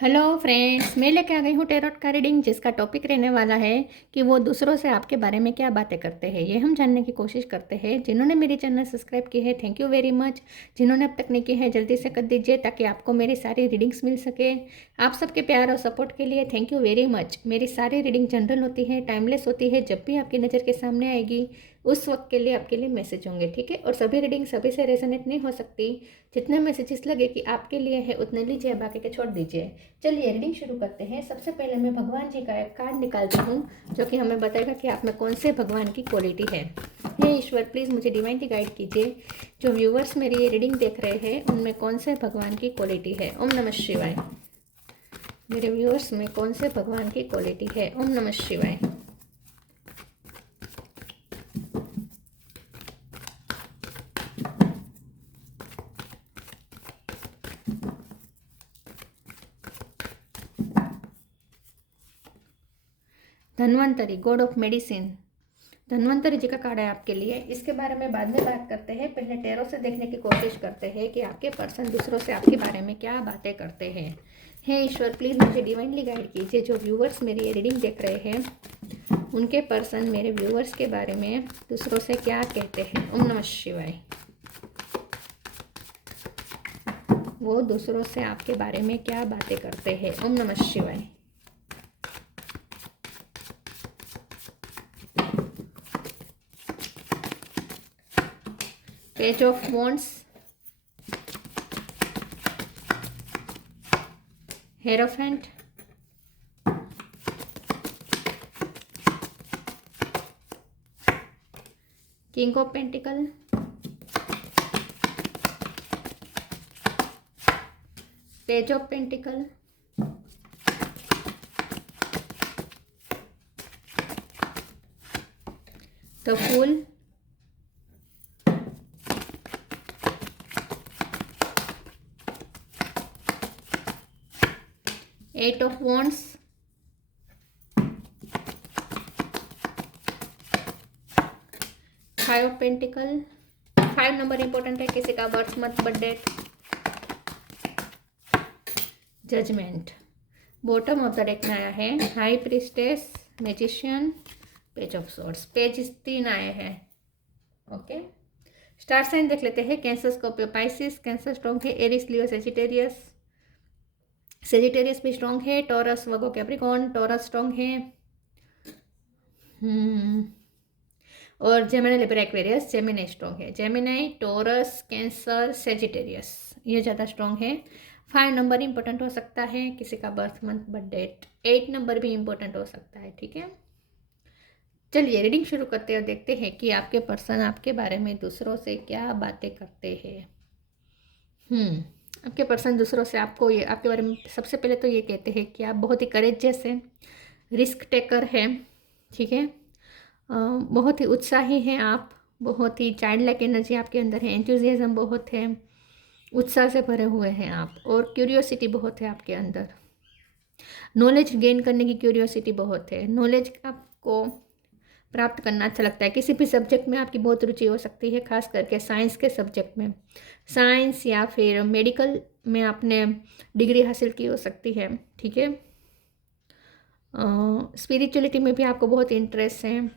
Hello friends, मैं लेके आ गई हूँ टैरोट का रीडिंग, जिसका टॉपिक रहने वाला है कि वो दूसरों से आपके बारे में क्या बातें करते हैं। ये हम जानने की कोशिश करते हैं। जिन्होंने मेरी चैनल सब्सक्राइब की है, थैंक यू वेरी मच। जिन्होंने अब तक नहीं की है, जल्दी से कर दीजिए ताकि आपको मेरी सारी रीडिंग्स मिल सके। आप सबके प्यार और सपोर्ट के लिए थैंक यू वेरी मच। मेरी सारी रीडिंग जनरल होती है, टाइमलेस होती है। जब भी आपकी नज़र के सामने आएगी उस वक्त के लिए आपके लिए मैसेज होंगे, ठीक है। और सभी रीडिंग सभी से रेजोनेट नहीं हो सकती। जितने मैसेजेस लगे कि आपके लिए है उतने लीजिए, बाकी के छोड़ दीजिए। चलिए रीडिंग शुरू करते हैं। सबसे पहले मैं भगवान जी का एक कार्ड निकालती हूँ जो कि हमें बताएगा कि आप में कौन से भगवान की क्वालिटी है। हे ईश्वर, प्लीज़ मुझे डिवाइनली गाइड कीजिए। जो व्यूवर्स मेरी ये रीडिंग देख रहे हैं उनमें कौन से भगवान की क्वालिटी है। ओम नमः शिवाय। मेरे व्यूवर्स में कौन से भगवान की क्वालिटी है। ओम नमः शिवाय। Dhanvantari, god of medicine. Dhanvantari ji का कार्ड है आपके लिए। इसके बारे में बाद में बात करते हैं। पहले टैरो से देखने की कोशिश करते हैं कि आपके पर्सन दूसरों से आपके बारे में क्या बातें करते हैं। हे ईश्वर, प्लीज़ मुझे डिवाइनली गाइड कीजिए। जो व्यूवर्स मेरी ये रीडिंग देख रहे हैं उनके पर्सन मेरे व्यूवर्स के बारे में दूसरों से क्या कहते हैं। ओम नमः शिवाय। वो दूसरों से आपके बारे में क्या बातें करते हैं। ओम नमः शिवाय। Page of wands, hierophant, king of pentacle, page of pentacle, the fool, eight of wands, five of pentacle. 5 number important है, किसी का birth month birth date. Judgement. Bottom of the deck में आया है high priestess, magician, page of swords. Page 3 आए हैं। Okay, star sign देख लेते हैं। Cancer, Scorpio, Pisces. Cancer strong है। Aries, Leo, Sagittarius. सेजिटेरियस भी स्ट्रॉन्ग है। टॉरस, वर्गो, कैप्रिकॉर्न। टॉरस स्ट्रॉन्ग है। और Gemini, Libra, Aquarius. Gemini strong है। जेमिनी, टॉरस, कैंसर, सेजिटेरियस ये ज़्यादा स्ट्रॉन्ग है। 5 नंबर इंपॉर्टेंट हो सकता है, किसी का birth month birth date. 8 number भी इंपॉर्टेंट हो सकता है, ठीक है। चलिए रीडिंग शुरू करते हैं और देखते हैं कि आपके पर्सन आपके बारे में दूसरों से क्या बातें करते हैं। आपके पर्सन दूसरों से आपको ये आपके बारे में सबसे पहले तो ये कहते हैं कि आप बहुत ही करेजियस हैं, रिस्क टेकर हैं, ठीक है। बहुत ही उत्साही हैं आप। बहुत ही चाइल्ड लाइक एनर्जी आपके अंदर है। एंथुजियाज्म बहुत है। उत्साह से भरे हुए हैं आप। और क्यूरियोसिटी बहुत है आपके अंदर। नॉलेज गेन करने की क्यूरियोसिटी बहुत है। नॉलेज आपको प्राप्त करना अच्छा लगता है। किसी भी सब्जेक्ट में आपकी बहुत रुचि हो सकती है, खास करके साइंस के सब्जेक्ट में। साइंस या फिर मेडिकल में आपने डिग्री हासिल की हो सकती है, ठीक है। स्पिरिचुअलिटी में भी आपको बहुत इंटरेस्ट है।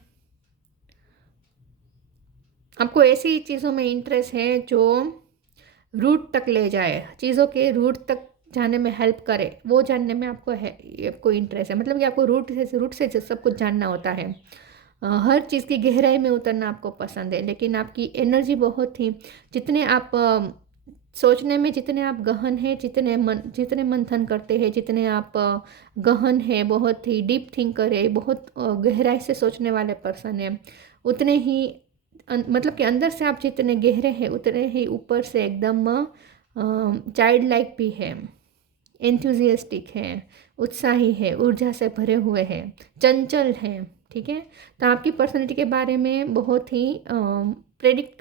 आपको ऐसी चीज़ों में इंटरेस्ट है जो रूट तक ले जाए, चीज़ों के रूट तक जाने में हेल्प करे, वो जानने में आपको इंटरेस्ट है। मतलब कि आपको रूट से सब कुछ जानना होता है। हर चीज़ की गहराई में उतरना आपको पसंद है। लेकिन आपकी एनर्जी बहुत ही, जितने आप सोचने में जितने आप गहन हैं, जितने मंथन करते हैं, जितने आप गहन है, बहुत ही डीप थिंकर है, बहुत गहराई से सोचने वाले पर्सन है, उतने ही मतलब कि अंदर से आप जितने गहरे हैं उतने ही ऊपर से एकदम चाइल्ड लाइक भी है, एंथुजियास्टिक है, उत्साही है, ऊर्जा से भरे हुए हैं, चंचल हैं, ठीक है। तो आपकी पर्सनैलिटी के बारे में बहुत ही प्रेडिक्ट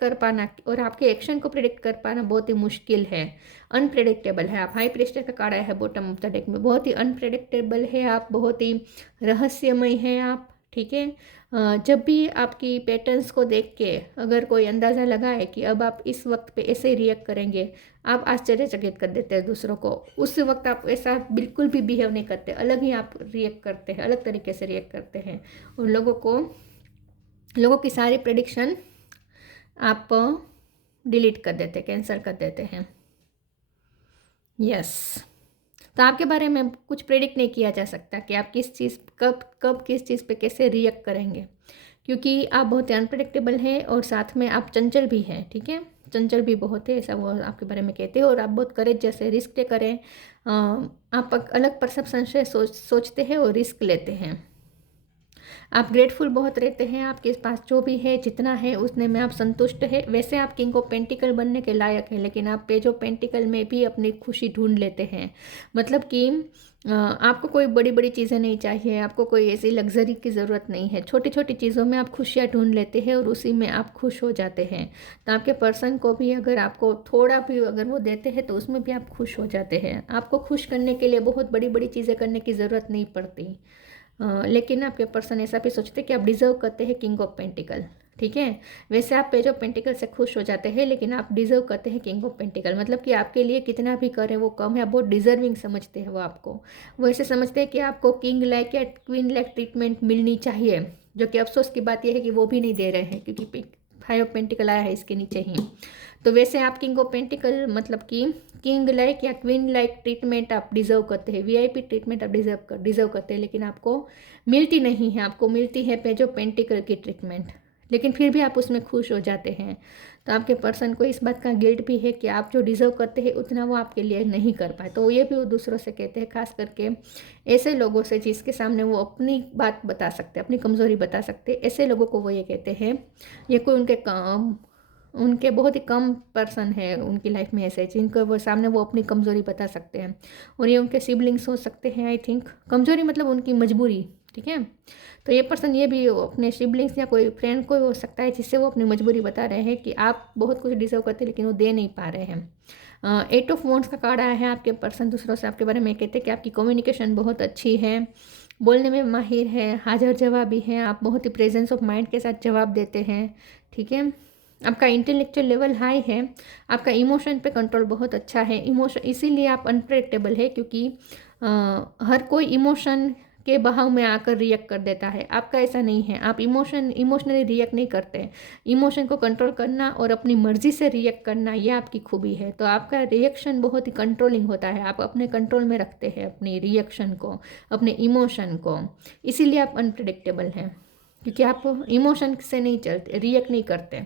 कर पाना और आपके एक्शन को प्रेडिक्ट कर पाना बहुत ही मुश्किल है। अनप्रेडिक्टेबल है आप। हाई प्रेस्टर का कार्ड आया है बॉटम ऑफ द डेक में। बहुत ही अनप्रेडिक्टेबल है आप, बहुत ही रहस्यमय है आप, ठीक है। जब भी आपकी पैटर्न्स को देख के अगर कोई अंदाज़ा लगाए कि अब आप इस वक्त पे ऐसे रिएक्ट करेंगे, आप आश्चर्यचकित कर देते हैं दूसरों को। उस वक्त आप ऐसा बिल्कुल भी बिहेव नहीं करते, अलग ही आप रिएक्ट करते हैं, अलग तरीके से रिएक्ट करते हैं। और लोगों की सारी प्रेडिक्शन आप डिलीट कर देते, कैंसिल कर देते हैं। यस, तो आपके बारे में कुछ प्रेडिक्ट नहीं किया जा सकता कि आप किस चीज़ कब किस चीज़ पे कैसे रिएक्ट करेंगे, क्योंकि आप बहुत अनप्रेडिक्टेबल हैं और साथ में आप चंचल भी हैं। ठीक है, चंचल भी बहुत है, ऐसा वो आपके बारे में कहते हैं। और आप बहुत करेज जैसे रिस्क करें, आप अलग परसेप्शन से सोचते हैं और रिस्क लेते हैं। आप ग्रेटफुल बहुत रहते हैं, आपके पास जो भी है जितना है उसने में आप संतुष्ट है। वैसे आप किंग ऑफ पेंटिकल बनने के लायक है, लेकिन आप पेज ऑफ पेंटिकल में भी अपनी खुशी ढूंढ लेते हैं। मतलब कि आपको कोई बड़ी बड़ी चीज़ें नहीं चाहिए, आपको कोई ऐसी लग्जरी की ज़रूरत नहीं है। छोटी छोटी चीज़ों में आप खुशियाँ ढूंढ लेते हैं और उसी में आप खुश हो जाते हैं। तो आपके पर्सन को भी अगर आपको थोड़ा भी अगर वो देते हैं तो उसमें भी आप खुश हो जाते हैं। आपको खुश करने के लिए बहुत बड़ी बड़ी चीज़ें करने की ज़रूरत नहीं पड़ती। लेकिन आपके पर्सन ऐसा भी सोचते हैं कि आप डिज़र्व करते हैं किंग ऑफ पेंटिकल। ठीक है, वैसे आप पेज ऑफ पेंटिकल से खुश हो जाते हैं, लेकिन आप डिज़र्व करते हैं किंग ऑफ पेंटिकल। मतलब कि आपके लिए कितना भी करें वो कम है, आप बहुत डिज़र्विंग समझते हैं वो आपको। वो ऐसे समझते हैं कि आपको किंग लाइक या क्वीन लाइक ट्रीटमेंट मिलनी चाहिए, जो कि अफसोस की बात यह है कि वो भी नहीं दे रहे हैं, क्योंकि 5 ऑफ पेंटिकल आया है इसके नीचे ही। तो वैसे आप किंग ऑफ पेंटिकल मतलब कि किंग लाइक या क्वीन लाइक ट्रीटमेंट आप डिज़र्व करते हैं, वीआईपी ट्रीटमेंट आप डिज़र्व करते हैं, लेकिन आपको मिलती नहीं है। आपको मिलती है पेज ऑफ पेंटिकल की ट्रीटमेंट, लेकिन फिर भी आप उसमें खुश हो जाते हैं। तो आपके पर्सन को इस बात का गिल्ट भी है कि आप जो डिज़र्व करते हैं उतना वो आपके लिए नहीं कर पाए। तो ये भी वो दूसरों से कहते हैं, खास करके ऐसे लोगों से जिसके सामने वो अपनी बात बता सकते, अपनी कमज़ोरी बता सकते, ऐसे लोगों को वो ये कहते हैं। ये कोई उनके बहुत ही कम पर्सन है उनकी लाइफ में ऐसे जिनको वो सामने वो अपनी कमज़ोरी बता सकते हैं। और ये उनके सिबलिंग्स हो सकते हैं, आई थिंक। कमज़ोरी मतलब उनकी मजबूरी। ठीक है, तो ये पर्सन ये भी अपने सिबलिंग्स या कोई फ्रेंड को हो सकता है जिससे वो अपनी मजबूरी बता रहे हैं कि आप बहुत कुछ डिजर्व करते हैं लेकिन वो दे नहीं पा रहे हैं। 8 ऑफ वॉन्ड्स का कार्ड आया है। आपके पर्सन दूसरों से आपके बारे में कहते हैं कि आपकी कम्युनिकेशन बहुत अच्छी है, बोलने में माहिर है, हाजिर जवाबी है, आप बहुत ही प्रेजेंस ऑफ माइंड के साथ जवाब देते हैं। ठीक है, आपका इंटेलेक्चुअल लेवल हाई है, आपका इमोशन पे कंट्रोल बहुत अच्छा है। इमोशन इसीलिए आप अनप्रेडिक्टेबल है, क्योंकि हर कोई इमोशन के बहाव में आकर रिएक्ट कर देता है। आपका ऐसा नहीं है, आप इमोशनली रिएक्ट नहीं करते। इमोशन को कंट्रोल करना और अपनी मर्जी से रिएक्ट करना, ये आपकी खूबी है। तो आपका रिएक्शन बहुत ही कंट्रोलिंग होता है, आप अपने कंट्रोल में रखते हैं अपनी रिएक्शन को, अपने इमोशन को। इसीलिए आप अनप्रिडिक्टेबल हैं, क्योंकि आप इमोशन से नहीं चलते, रिएक्ट नहीं करते।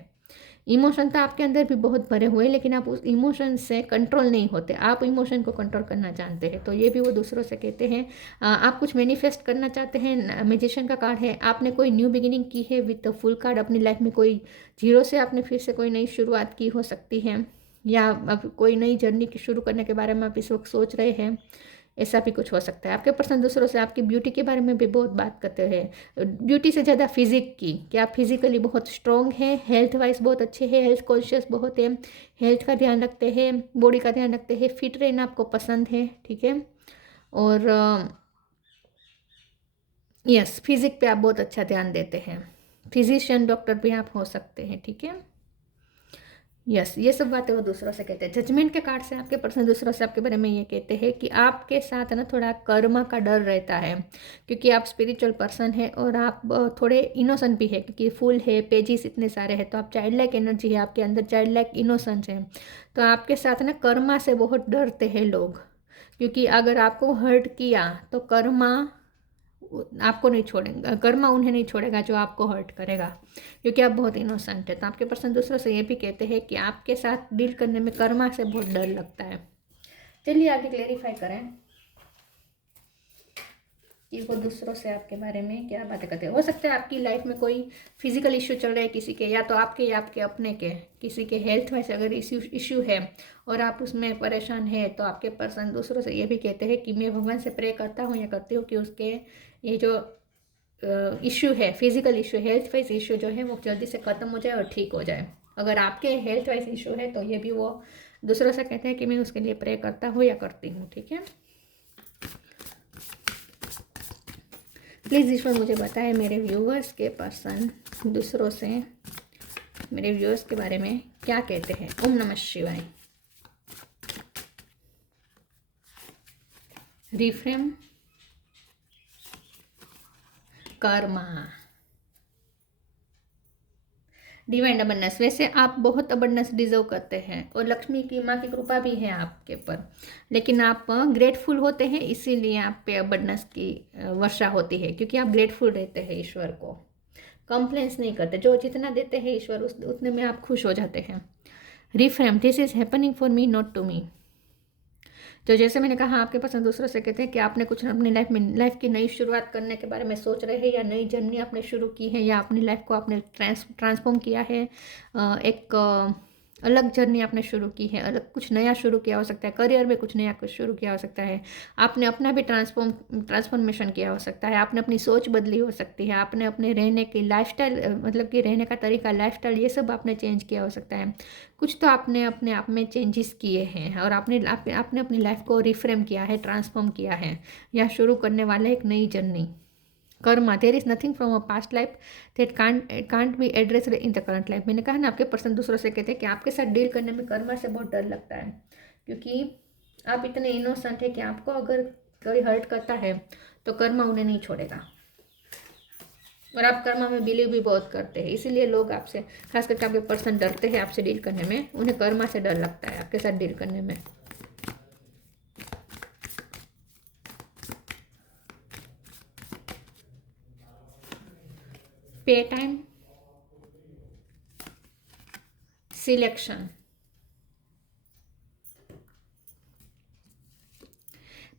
इमोशन तो आपके अंदर भी बहुत भरे हुए, लेकिन आप उस इमोशन से कंट्रोल नहीं होते, आप इमोशन को कंट्रोल करना जानते हैं। तो ये भी वो दूसरों से कहते हैं। आप कुछ मैनिफेस्ट करना चाहते हैं, मैजिशियन का कार्ड है। आपने कोई न्यू बिगिनिंग की है विद द फुल कार्ड, अपनी लाइफ में कोई जीरो से आपने फिर से कोई नई शुरुआत की हो सकती है, या अब कोई नई जर्नी की शुरू करने के बारे में आप इस वक्त सोच रहे हैं, ऐसा भी कुछ हो सकता है। आपके पर्सन दूसरों से आपकी ब्यूटी के बारे में भी बहुत बात करते हैं, ब्यूटी से ज़्यादा फिजिक की, कि आप फिजिकली बहुत स्ट्रॉन्ग हैं, हेल्थ वाइज बहुत अच्छे हैं, हेल्थ कॉन्शियस बहुत है, हेल्थ का ध्यान रखते हैं, बॉडी का ध्यान रखते हैं, फिट रहना आपको पसंद है। ठीक है, और यस, फिजिक पे आप बहुत अच्छा ध्यान देते हैं, फिजिशियन डॉक्टर भी आप हो सकते हैं। ठीक है, यस, ये सब बातें वो दूसरों से कहते हैं। जजमेंट के कार्ड से आपके पर्सन दूसरों से आपके बारे में ये कहते हैं कि आपके साथ ना थोड़ा कर्मा का डर रहता है, क्योंकि आप स्पिरिचुअल पर्सन है और आप थोड़े इनोसेंट भी है, क्योंकि फुल है, पेजेस इतने सारे हैं, तो आप चाइल्ड लाइक एनर्जी है आपके अंदर, चाइल्ड लाइक इनोसेंस है। तो आपके साथ ना कर्मा से बहुत डरते हैं लोग, क्योंकि अगर आपको हर्ट किया तो कर्मा आपको नहीं छोड़ेगा, कर्मा उन्हें नहीं छोड़ेगा जो आपको हर्ट करेगा, क्योंकि आप बहुत इनोसेंट है। तो आपके पर्सन दूसरों से ये भी कहते हैं कि आपके साथ डील करने में कर्मा से बहुत डर लगता है। चलिए आगे क्लेरिफाई करें कि वो दूसरों से आपके बारे में क्या बातें करते हैं। हो सकता है आपकी लाइफ में कोई फिजिकल इश्यू चल रहा है किसी के, या तो आपके या आपके अपने के, किसी के हेल्थ वाइज अगर इश्यू है और आप उसमें परेशान है, तो आपके पर्सन दूसरों से ये भी कहते हैं कि मैं भगवान से प्रे करता हूँ या करती हूँ कि उसके ये जो इश्यू है, physical issue, health wise issue जो है वो जल्दी से ख़त्म हो जाए और ठीक हो जाए। अगर आपके हेल्थ वाइज इश्यू है तो ये भी वो दूसरों से कहते हैं कि मैं उसके लिए प्रे करता हूँ या करती हूँ। ठीक है, प्लीज़ ईश्वर मुझे बताए मेरे व्यूअर्स के पर्सन दूसरों से मेरे व्यूअर्स के बारे में क्या कहते हैं। ओम नमः शिवाय। Reframe, Karma, divine abundance. वैसे आप बहुत अबंडेंस डिजर्व करते हैं और लक्ष्मी की माँ की कृपा भी है आपके ऊपर, लेकिन आप ग्रेटफुल होते हैं, इसीलिए आप पे अबंडेंस की वर्षा होती है, क्योंकि आप ग्रेटफुल रहते हैं ईश्वर को, कंप्लेंट्स नहीं करते। जो जितना देते हैं ईश्वर उतने में आप खुश हो जाते हैं। Reframe, this is happening for me not to me. तो जैसे मैंने कहा, आपके पसंद दूसरों से कहते हैं कि आपने कुछ अपनी लाइफ की नई शुरुआत करने के बारे में सोच रहे हैं, या नई जर्नी आपने शुरू की है, या अपनी लाइफ को आपने ट्रांसफॉर्म किया है, एक अलग जर्नी आपने शुरू की है, अलग कुछ नया शुरू किया हो सकता है, करियर में कुछ नया कुछ शुरू किया हो सकता है, आपने अपना भी ट्रांसफॉर्मेशन किया हो सकता है, आपने अपनी सोच बदली हो सकती है, आपने अपने रहने की लाइफस्टाइल, मतलब कि रहने का तरीका, लाइफस्टाइल, ये सब आपने चेंज किया हो सकता है। कुछ तो आपने अपने आप में चेंजेस किए हैं और आपने अपनी लाइफ को रिफ्रेम किया है, ट्रांसफॉर्म किया है, या शुरू करने वाला एक नई journey. Karma, there is nothing from a past life that can't be addressed in the current life. मैंने कहा ना, आपके पर्सन दूसरों से कहते हैं कि आपके साथ डील करने में कर्मा से बहुत डर लगता है, क्योंकि आप इतने इनोसेंट है कि आपको अगर कोई हर्ट करता है तो कर्मा उन्हें नहीं छोड़ेगा, और आप कर्मा में बिलीव भी बहुत करते हैं, इसीलिए लोग आपसे, खास करके आपके पर्सन, डरते हैं आपसे डील करने में, उन्हें कर्मा से डर लगता है आपके साथ डील करने में। Pay time, selection,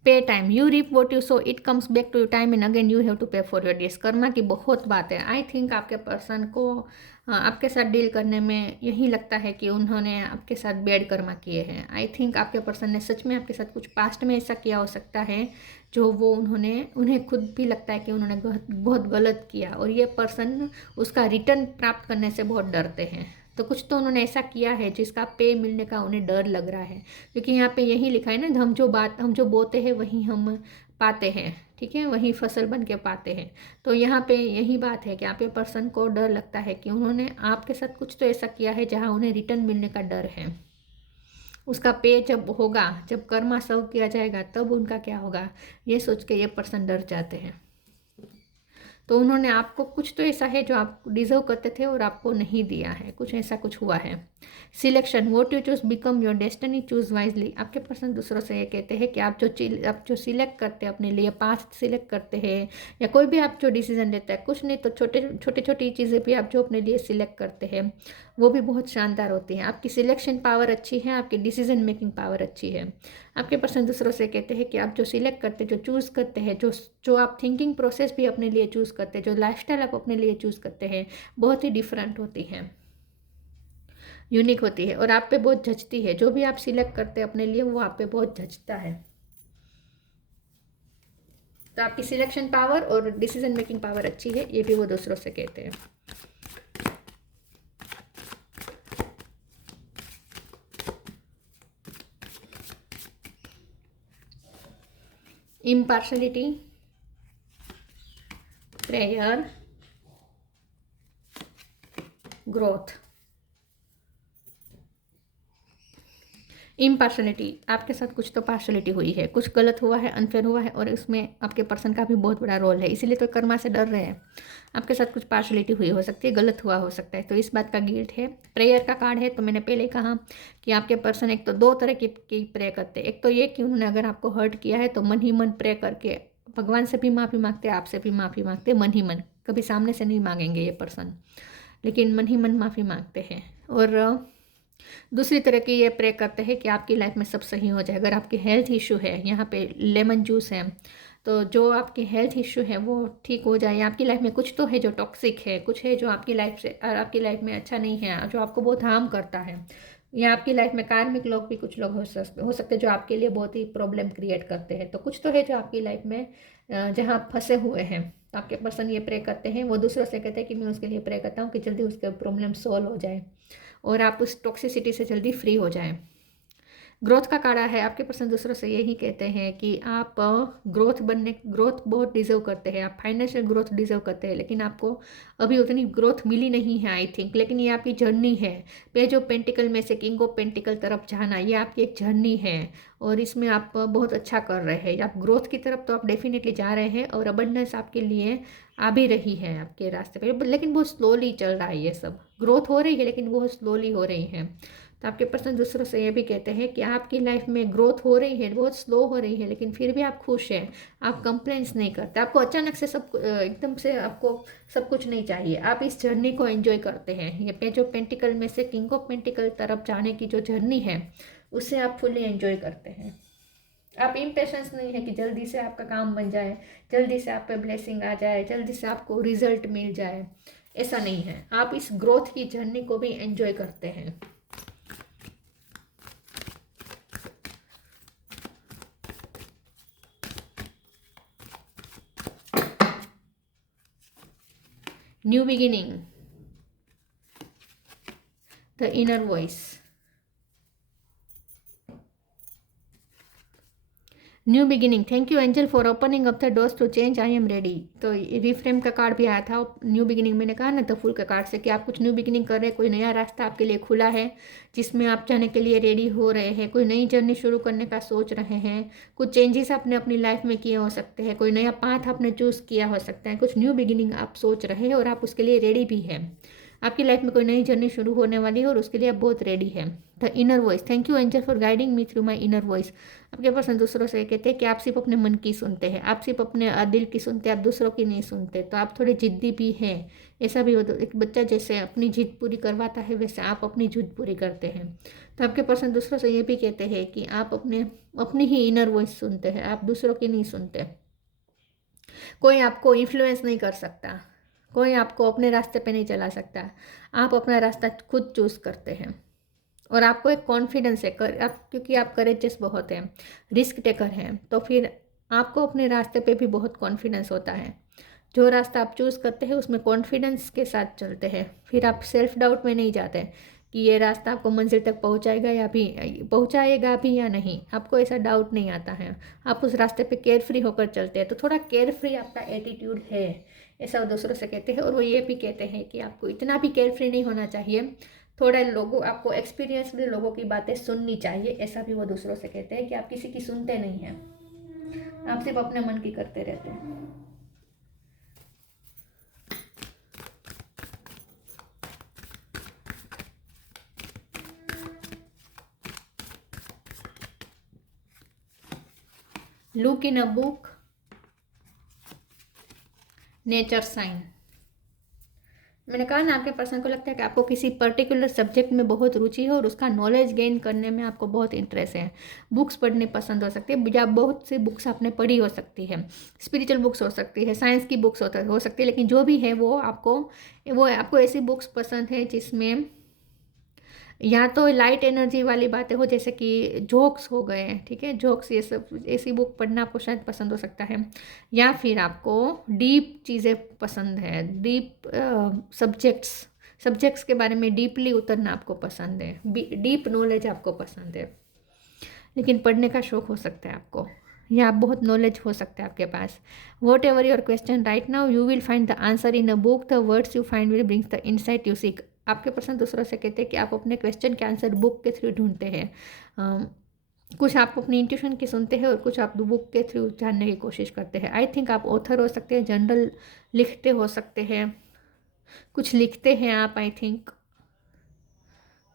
pay time, you reap what you sow, it comes back to you time and again you have to pay for your days. Karma की बहुत बात है। आई थिंक आपके पर्सन को आपके साथ डील करने में यही लगता है कि उन्होंने आपके साथ बैड कर्मा किए हैं। आई थिंक आपके पर्सन ने सच में आपके साथ कुछ पास्ट में ऐसा किया हो सकता है जो वो उन्हें खुद भी लगता है कि उन्होंने बहुत गलत किया, और ये पर्सन उसका रिटर्न प्राप्त करने से बहुत डरते हैं। तो कुछ तो उन्होंने ऐसा किया है जिसका पे मिलने का उन्हें डर लग रहा है, क्योंकि यहाँ पे यही लिखा है ना, हम जो बोते हैं वही हम पाते हैं, ठीक है, वही फसल बन के पाते हैं। तो यहाँ पे यही बात है कि आपके पर्सन को डर लगता है कि उन्होंने आपके साथ कुछ तो ऐसा किया है जहाँ उन्हें रिटर्न मिलने का डर है। उसका पे जब होगा, जब कर्मा सर्व किया जाएगा, तब उनका क्या होगा, ये सोच के ये पर्सन डर जाते हैं। तो उन्होंने आपको कुछ तो ऐसा है जो आप डिजर्व करते थे और आपको नहीं दिया है, कुछ ऐसा कुछ हुआ है। Selection, what you choose become your destiny, choose wisely. आपके पर्सन दूसरों से ये कहते हैं कि आप जो सिलेक्ट करते हैं अपने लिए, पास्ट सिलेक्ट करते हैं, या कोई भी आप जो डिसीजन लेते हैं, कुछ नहीं तो छोटी छोटी चीज़ें भी आप जो अपने लिए सिलेक्ट करते हैं वो भी बहुत शानदार होती हैं। आपकी सिलेक्शन पावर अच्छी है, आपकी डिसीजन मेकिंग पावर अच्छी है। आपके पर्सन दूसरों से कहते हैं कि आप जो सिलेक्ट करते, जो चूज़ करते हैं, जो आप थिंकिंग प्रोसेस भी अपने लिए चूज़ करते हैं, जो लाइफस्टाइल आप अपने लिए चूज़ करते हैं, बहुत ही डिफरेंट होती है, यूनिक होती है, और आप पे बहुत जचती है। जो भी आप सिलेक्ट करते हैं अपने लिए वो आप पे बहुत जचता है। तो आपकी सिलेक्शन पावर और डिसीजन मेकिंग पावर अच्छी है, ये भी वो दूसरों से कहते हैं। Impartiality, prayer, growth. इम्पार्शलिटी, आपके साथ कुछ तो पार्शलिटी हुई है, कुछ गलत हुआ है, अनफेयर हुआ है, और इसमें आपके पर्सन का भी बहुत बड़ा रोल है, इसीलिए तो कर्मा से डर रहे हैं। आपके साथ कुछ पार्शलिटी हुई हो सकती है, गलत हुआ हो सकता है, तो इस बात का गिल्ट है। प्रेयर का कार्ड है, तो मैंने पहले ही कहा कि आपके पर्सन एक तो दो तरह की प्रे करते हैं। एक तो ये कि उन्होंने अगर आपको हर्ट किया है तो मन ही मन प्रे करके भगवान से भी माफ़ी मांगते, आपसे भी माफ़ी मांगते, मन ही मन, कभी सामने से नहीं मांगेंगे ये पर्सन, लेकिन मन ही मन माफ़ी मांगते हैं। और दूसरी तरह की ये प्रे करते हैं कि आपकी लाइफ में सब सही हो जाए। अगर आपकी हेल्थ इशू है, यहाँ पे लेमन जूस है, तो जो आपकी हेल्थ इशू है वो ठीक हो जाए। आपकी लाइफ में कुछ तो है जो टॉक्सिक है, कुछ है जो आपकी लाइफ में अच्छा नहीं है, जो आपको बहुत हार्म करता है, या आपकी लाइफ में कार्मिक लोग भी कुछ लोग हो सकते हैं जो आपके लिए बहुत ही प्रॉब्लम क्रिएट करते हैं। तो कुछ तो है जो आपकी लाइफ में जहाँ आप फंसे हुए हैं, तो आपके पर्सन ये प्रे करते हैं। वो दूसरों से कहते हैं कि मैं उसके लिए प्रे करता हूँ कि जल्दी उसके प्रॉब्लम सॉल्व हो जाए और आप उस टॉक्सिसिटी से जल्दी फ्री हो जाएं। ग्रोथ का कार्ड है। आपके पर्सन दूसरों से यही कहते हैं कि आप ग्रोथ बहुत डिजर्व करते हैं, आप फाइनेंशियल ग्रोथ डिजर्व करते हैं, लेकिन आपको अभी उतनी ग्रोथ मिली नहीं है आई थिंक। लेकिन ये आपकी जर्नी है। पेज ऑफ पेंटिकल में से किंग ऑफ पेंटिकल तरफ जाना, ये आपकी एक जर्नी है और इसमें आप बहुत अच्छा कर रहे हैं। आप ग्रोथ की तरफ तो आप डेफिनेटली जा रहे हैं और अबंडेंस आपके लिए आ भी रही है आपके रास्ते पे, लेकिन बहुत स्लोली चल रहा है। ये सब ग्रोथ हो रही है लेकिन बहुत स्लोली हो रही है। तो आपके पर्सन दूसरों से ये भी कहते हैं कि आपकी लाइफ में ग्रोथ हो रही है, बहुत स्लो हो रही है, लेकिन फिर भी आप खुश हैं, आप कंप्लेंट्स नहीं करते। आपको अचानक से सब एकदम से आपको सब कुछ नहीं चाहिए, आप इस जर्नी को एंजॉय करते हैं। ये पेज ऑफ पेंटिकल में से किंग ऑफ पेंटिकल तरफ जाने की जो जर्नी है उससे आप फुली एंजॉय करते हैं। आप इम्पेशेंस नहीं है कि जल्दी से आपका काम बन जाए, जल्दी से आप पे ब्लेसिंग आ जाए, जल्दी से आपको रिजल्ट मिल जाए, ऐसा नहीं है। आप इस ग्रोथ की जर्नी को भी एंजॉय करते हैं। New beginning, the inner voice, new beginning, thank you angel for opening up the doors to change, I am ready. तो रिफ्रेम का कार्ड भी आया था न्यू बिगिनिंग, मैंने कहा ना द फूल का कार्ड से कि आप कुछ न्यू बिगिनिंग कर रहे हैं, कोई नया रास्ता आपके लिए खुला है जिसमें आप जाने के लिए रेडी हो रहे हैं, कोई नई जर्नी शुरू करने का सोच रहे हैं, कुछ चेंजेस आपने अपनी लाइफ में किए हो सकते हैं, कोई नया पाथ आपने चूज़ किया हो सकता है, कुछ न्यू बिगिनिंग आप सोच रहे हैं और आप उसके लिए रेडी भी हैं। आपकी लाइफ में कोई नई जर्नी शुरू होने वाली है और उसके लिए आप बहुत रेडी हैं। The inner voice, thank you angel for guiding me through my inner voice. आपके पर्सन दूसरों से कहते हैं कि आप सिर्फ अपने मन की सुनते हैं, आप सिर्फ अपने दिल की सुनते हैं, आप दूसरों की नहीं सुनते। तो आप थोड़े जिद्दी भी हैं, ऐसा भी हो। तो एक बच्चा जैसे अपनी जिद पूरी करवाता है वैसे आप अपनी जिद पूरी करते हैं। तो आपके पर्सन दूसरों से ये भी कहते हैं कि आप अपनी ही इनर वॉइस सुनते हैं, आप दूसरों की नहीं सुनते। कोई आपको इन्फ्लुएंस नहीं कर सकता, कोई आपको अपने रास्ते पे नहीं चला सकता, आप अपना रास्ता खुद चूज़ करते हैं। और आपको एक कॉन्फिडेंस है आप, क्योंकि आप करेजियस बहुत हैं, रिस्क टेकर हैं, तो फिर आपको अपने रास्ते पे भी बहुत कॉन्फिडेंस होता है। जो रास्ता आप चूज़ करते हैं उसमें कॉन्फिडेंस के साथ चलते हैं, फिर आप सेल्फ डाउट में नहीं जाते कि ये रास्ता आपको मंजिल तक पहुंचाएगा भी या नहीं, आपको ऐसा डाउट नहीं आता है। आप उस रास्ते पे केयरफ्री होकर चलते हैं। तो थोड़ा केयरफ्री आपका एटीट्यूड है, ऐसा वो दूसरों से कहते हैं। और वो ये भी कहते हैं कि आपको इतना भी केयरफ्री नहीं होना चाहिए, थोड़ा आपको एक्सपीरियंस्ड लोगों की बातें सुननी चाहिए, ऐसा भी वो दूसरों से कहते हैं कि आप किसी की सुनते नहीं हैं, आप सिर्फ अपने मन की करते रहते हैं। Look in a book, nature sign. मैंने कहा ना, आपके पर्सन को लगता है कि आपको किसी पर्टिकुलर सब्जेक्ट में बहुत रुचि है और उसका नॉलेज गेन करने में आपको बहुत इंटरेस्ट है। बुक्स पढ़ने पसंद हो सकती है, या बहुत सी बुक्स आपने पढ़ी हो सकती है, स्पिरिचुअल बुक्स हो सकती है, साइंस की बुक्स हो सकती है, लेकिन जो भी है वो आपको ऐसी बुक्स पसंद है जिसमें या तो लाइट एनर्जी वाली बातें हो, जैसे कि जोक्स हो गए, ठीक है, जोक्स, ये सब ऐसी बुक पढ़ना आपको शायद पसंद हो सकता है। या फिर आपको डीप चीज़ें पसंद है, डीप सब्जेक्ट्स के बारे में डीपली उतरना आपको पसंद है, डीप नॉलेज आपको पसंद है। लेकिन पढ़ने का शौक हो सकता है आपको, या आप बहुत नॉलेज हो सकता है आपके पास। Whatever your question right now, you will find the answer in a book, the words you find will brings the insight you seek. आपके पर्सन दूसरों से कहते हैं कि आप अपने क्वेश्चन के आंसर बुक के थ्रू ढूंढते हैं। कुछ आप अपनी इंट्यूशन की सुनते हैं और कुछ आप बुक के थ्रू जानने की कोशिश करते हैं। आई थिंक आप ऑथर हो सकते हैं, जर्नल लिखते हो सकते हैं, कुछ लिखते हैं आप, आई थिंक।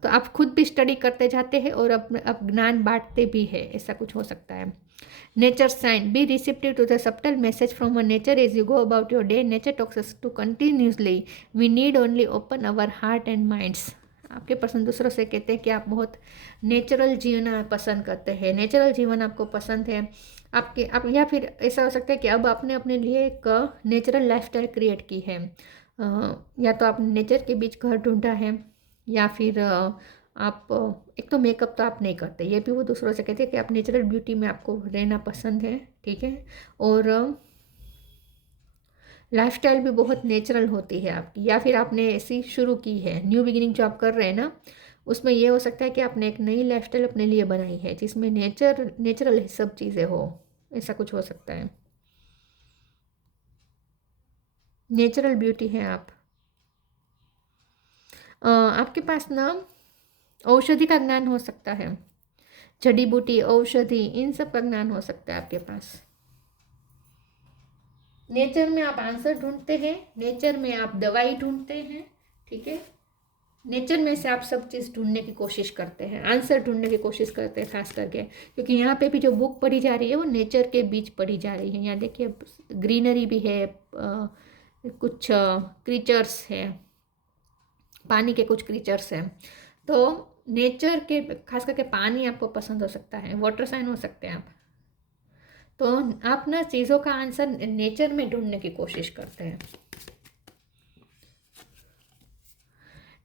तो आप खुद भी स्टडी करते जाते हैं और अब ज्ञान बांटते भी है, ऐसा कुछ हो सकता है। Nature sign, be receptive to the subtle message from a nature as you go about your day, nature talks us to continuously, we need only open our heart and minds. आपके पर्सन दूसरों से कहते हैं कि आप बहुत natural जीवन पसंद करते हैं, नेचुरल जीवन आपको पसंद है आप, या फिर ऐसा हो सकता है कि अब आपने अपने लिए एक नेचुरल लाइफस्टाइल क्रिएट की है, या तो आप नेचर के बीच घर ढूंढा है, या फिर आप एक तो मेकअप तो आप नहीं करते, ये भी वो दूसरों से कहते हैं कि आप नेचुरल ब्यूटी में आपको रहना पसंद है, ठीक है। और लाइफस्टाइल भी बहुत नेचुरल होती है आपकी, या फिर आपने ऐसी शुरू की है, न्यू बिगिनिंग जो आप कर रहे हैं ना, उसमें ये हो सकता है कि आपने एक नई लाइफस्टाइल अपने लिए बनाई है जिसमें नेचुरल सब चीज़ें हो, ऐसा कुछ हो सकता है। नेचुरल ब्यूटी है आप। आपके पास ना औषधि का ज्ञान हो सकता है, जड़ी बूटी, औषधि, इन सब का ज्ञान हो सकता है आपके पास। नेचर में आप आंसर ढूंढते हैं, नेचर में आप दवाई ढूंढते हैं, ठीक है। नेचर में से आप सब चीज़ ढूंढने की कोशिश करते हैं, आंसर ढूंढने की कोशिश करते हैं खास करके, क्योंकि यहाँ पे भी जो बुक पढ़ी जा रही है वो नेचर के बीच पढ़ी जा रही है। यहाँ देखिए ग्रीनरी भी है, कुछ क्रीचर्स है, पानी के कुछ क्रीचर्स हैं। तो नेचर के खास करके पानी आपको पसंद हो सकता है, वाटर साइन हो सकते हैं आप। तो आप ना चीज़ों का आंसर नेचर में ढूंढने की कोशिश करते हैं।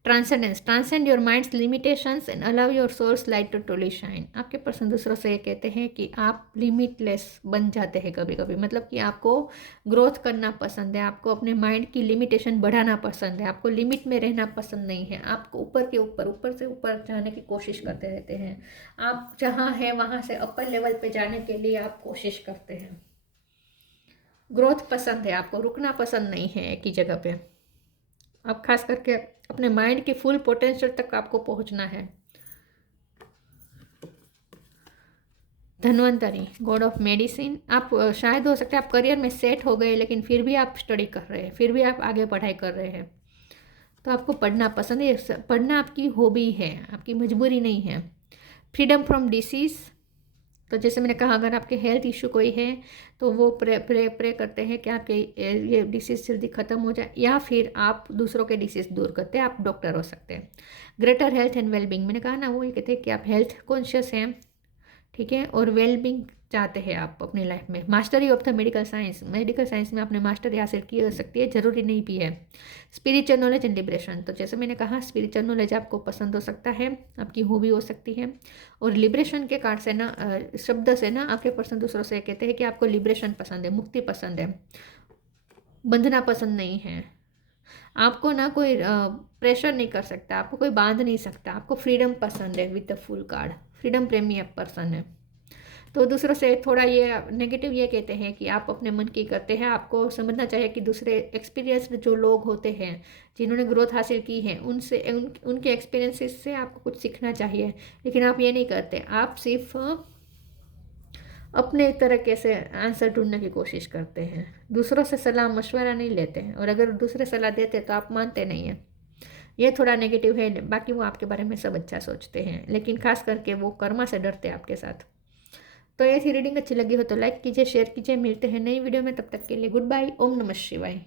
Transcendence, transcend your minds limitations and allow your source light to truly shine. आपके पर्सन दूसरों से ये कहते हैं कि आप लिमिटलेस बन जाते हैं कभी कभी, मतलब कि आपको ग्रोथ करना पसंद है, आपको अपने माइंड की लिमिटेशन बढ़ाना पसंद है, आपको लिमिट में रहना पसंद नहीं है, आपको ऊपर के ऊपर से ऊपर जाने की कोशिश करते रहते हैं। आप जहाँ है वहाँ से अपर लेवल पे जाने के लिए आप कोशिश करते हैं। ग्रोथ पसंद है आपको, रुकना पसंद नहीं है एक ही जगह पे। आप खास करके अपने माइंड के फुल पोटेंशियल तक आपको पहुंचना है। Dhanvantari, god of medicine. आप शायद हो सकता है आप करियर में सेट हो गए लेकिन फिर भी आप स्टडी कर रहे हैं, फिर भी आप आगे पढ़ाई कर रहे हैं। तो आपको पढ़ना पसंद है, पढ़ना आपकी हॉबी है, आपकी मजबूरी नहीं है। फ्रीडम फ्रॉम डिसीज़, तो जैसे मैंने कहा अगर आपके हेल्थ इशू कोई है तो वो प्रे करते हैं कि आपके ये डिसीज़ जल्दी ख़त्म हो जाए, या फिर आप दूसरों के डिसीज़ दूर करते हैं, आप डॉक्टर हो सकते हैं। ग्रेटर हेल्थ एंड वेलबींग, मैंने कहा ना वो ये कहते हैं कि आप हेल्थ कॉन्शियस हैं, ठीक है, और वेलबींग चाहते हैं आप अपनी लाइफ में। Mastery of the medical science, medical science में आपने मास्टरी हासिल की हो सकती है, ज़रूरी नहीं भी है। स्पिरिचुअल नॉलेज एंड लिबरेशन, तो जैसे मैंने कहा स्पिरिचुअल नॉलेज आपको पसंद हो सकता है, आपकी हॉबी हो सकती है। और लिबरेशन के कार्ड से ना, शब्द से ना आपके पर्सन दूसरों से कहते हैं कि आपको लिबरेशन पसंद है, मुक्ति पसंद है, बंधना पसंद नहीं है। आपको ना कोई प्रेशर नहीं कर सकता, आपको कोई बांध नहीं सकता, आपको फ्रीडम पसंद है with the full card, freedom प्रेमी आप पर्सन है। तो दूसरों से थोड़ा ये नेगेटिव ये कहते हैं कि आप अपने मन की करते हैं, आपको समझना चाहिए कि दूसरे एक्सपीरियंस्ड जो लोग होते हैं जिन्होंने ग्रोथ हासिल की है उनसे उनके एक्सपीरियंसेस से आपको कुछ सीखना चाहिए, लेकिन आप ये नहीं करते, आप सिर्फ अपने तरीके से आंसर ढूंढने की कोशिश करते हैं, दूसरों से सलाह मशवरा नहीं लेते हैं, और अगर दूसरे सलाह देते तो आप मानते नहीं हैं। ये थोड़ा नेगेटिव है, बाकी वो आपके बारे में सब अच्छा सोचते हैं, लेकिन खास करके वो कर्मा से डरते हैं आपके साथ। तो ये थी रीडिंग अच्छी लगी हो तो लाइक कीजिए, शेयर कीजिए, मिलते हैं नई वीडियो में, तब तक के लिए गुड बाय, ओम नमः शिवाय।